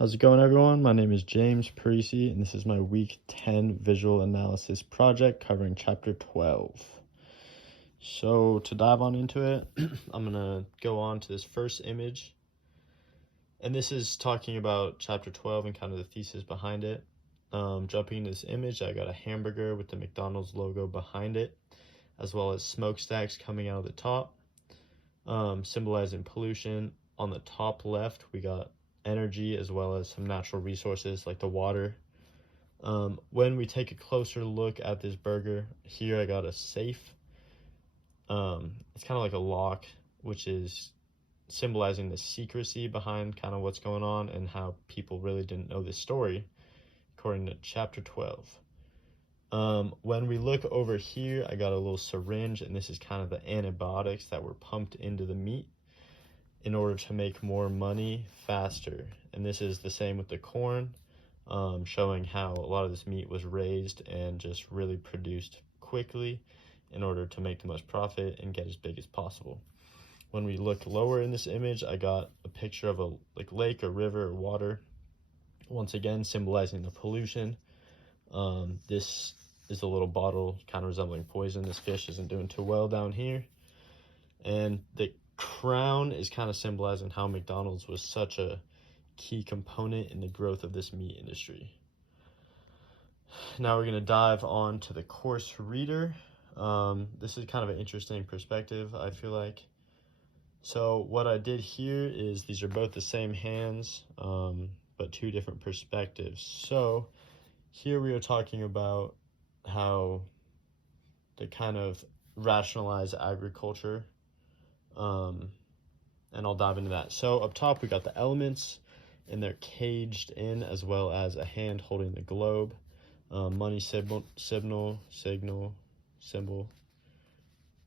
How's it going, everyone? My name is James Parisi, and this is my Week 10 visual analysis project covering Chapter 12. So to dive on into it, I'm going to go on to this first image. And this is talking about Chapter 12 and kind of the thesis behind it. Jumping into this image, I got a hamburger with the McDonald's logo behind it, as well as smokestacks coming out of the top, symbolizing pollution. On the top left, we got energy as well as some natural resources like the water. When we take a closer look at this burger, here I got a safe. It's kind of like a lock, which is symbolizing the secrecy behind kind of what's going on and how people really didn't know this story, according to Chapter 12. When we look over here, I got a little syringe, and this is kind of the antibiotics that were pumped into the meat in order to make more money faster. And this is the same with the corn, showing how a lot of this meat was raised and just really produced quickly in order to make the most profit and get as big as possible. When we look lower in this image, I got a picture of a lake or river or water, once again symbolizing the pollution. This is a little bottle kind of resembling poison. This fish isn't doing too well down here. And the crown is kind of symbolizing how McDonald's was such a key component in the growth of this meat industry. Now we're going to dive on to the course reader. This is kind of an interesting perspective, I feel like. So what I did here is these are both the same hands, but two different perspectives. So here we are talking about how they kind of rationalize agriculture. And I'll dive into that. So up top, we got the elements, and they're caged in, as well as a hand holding the globe, money symbol,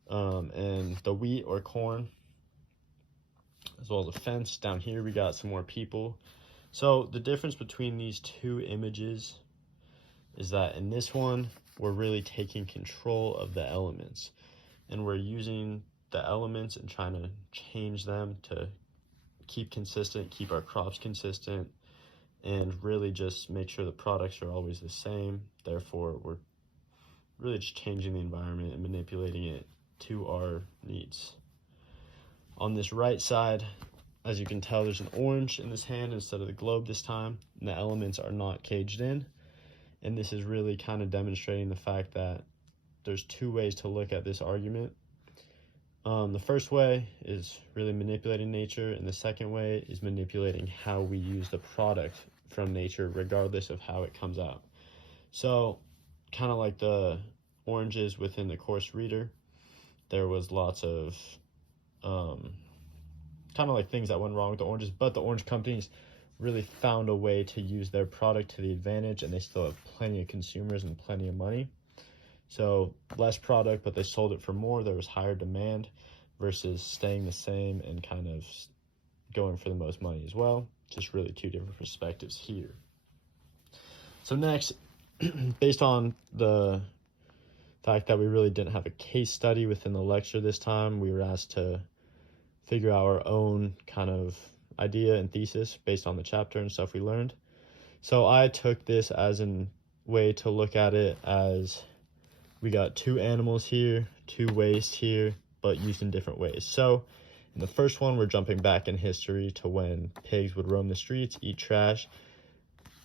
and the wheat or corn, as well as a fence. Down here, we got some more people. So the difference between these two images is that in this one, we're really taking control of the elements, and we're using the elements and trying to change them to keep consistent, keep our crops consistent, and really just make sure the products are always the same. Therefore, we're really just changing the environment and manipulating it to our needs. On this right side, as you can tell, there's an orange in this hand instead of the globe this time, and the elements are not caged in. And this is really kind of demonstrating the fact that there's two ways to look at this argument. The first way is really manipulating nature, and the second way is manipulating how we use the product from nature, regardless of how it comes out. So, kind of like the oranges within the course reader, there was lots of kind of like things that went wrong with the oranges, but the orange companies really found a way to use their product to the advantage, and they still have plenty of consumers and plenty of money. So less product, but they sold it for more. There was higher demand versus staying the same and kind of going for the most money as well. Just really two different perspectives here. So next, based on the fact that we really didn't have a case study within the lecture this time, we were asked to figure out our own kind of idea and thesis based on the chapter and stuff we learned. So I took this as a way to look at it as we got two animals here, two waste here, but used in different ways. So in the first one, we're jumping back in history to when pigs would roam the streets, eat trash.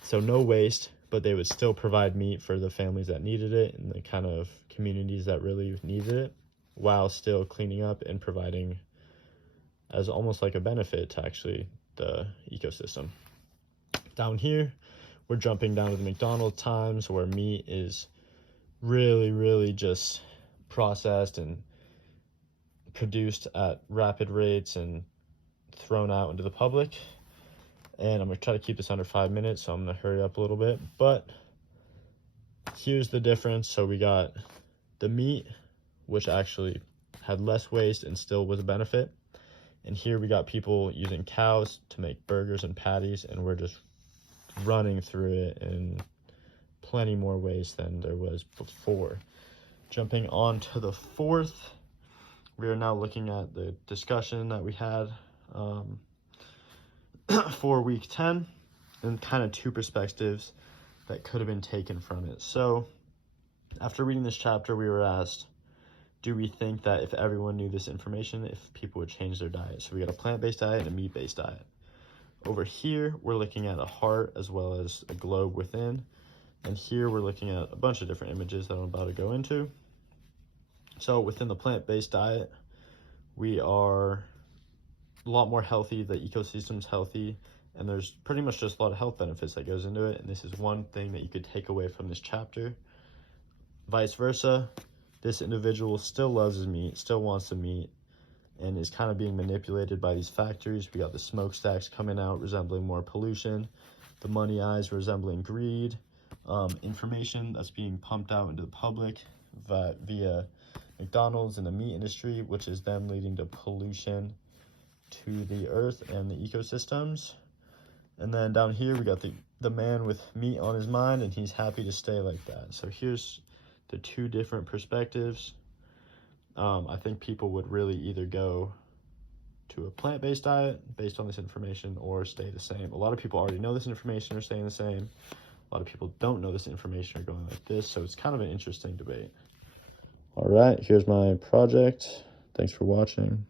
So no waste, but they would still provide meat for the families that needed it and the kind of communities that really needed it, while still cleaning up and providing as almost like a benefit to actually the ecosystem. Down here, we're jumping down to the McDonald's times where meat is really just processed and produced at rapid rates and thrown out into the public. And I'm going to try to keep this under 5 minutes, so I'm going to hurry up a little bit. But here's the difference. So we got the meat, which actually had less waste and still was a benefit. And here we got people using cows to make burgers and patties, and we're just running through it in plenty more waste than there was before. Jumping on to the fourth, we are now looking at the discussion that we had for week 10. and kind of two perspectives that could have been taken from it. So after reading this chapter, we were asked, do we think that if everyone knew this information, if people would change their diet? So we got a plant-based diet and a meat-based diet. Over here, we're looking at a heart as well as a globe within. And here we're looking at a bunch of different images that I'm about to go into. So within the plant-based diet, we are a lot more healthy, the ecosystem's healthy, and there's pretty much just a lot of health benefits that goes into it. And this is one thing that you could take away from this chapter. Vice versa, this individual still loves his meat, still wants the meat, and is kind of being manipulated by these factories. We got the smokestacks coming out resembling more pollution, the money eyes resembling greed, information that's being pumped out into the public via McDonald's and the meat industry, which is them leading to pollution to the earth and the ecosystems. And then down here we got the man with meat on his mind, and he's happy to stay like that. So here's the two different perspectives. I think people would really either go to a plant-based diet based on this information or stay the same. A lot of people already know this information are staying the same. A lot of people don't know this information are going like this. So it's kind of an interesting debate. All right, here's my project. Thanks for watching.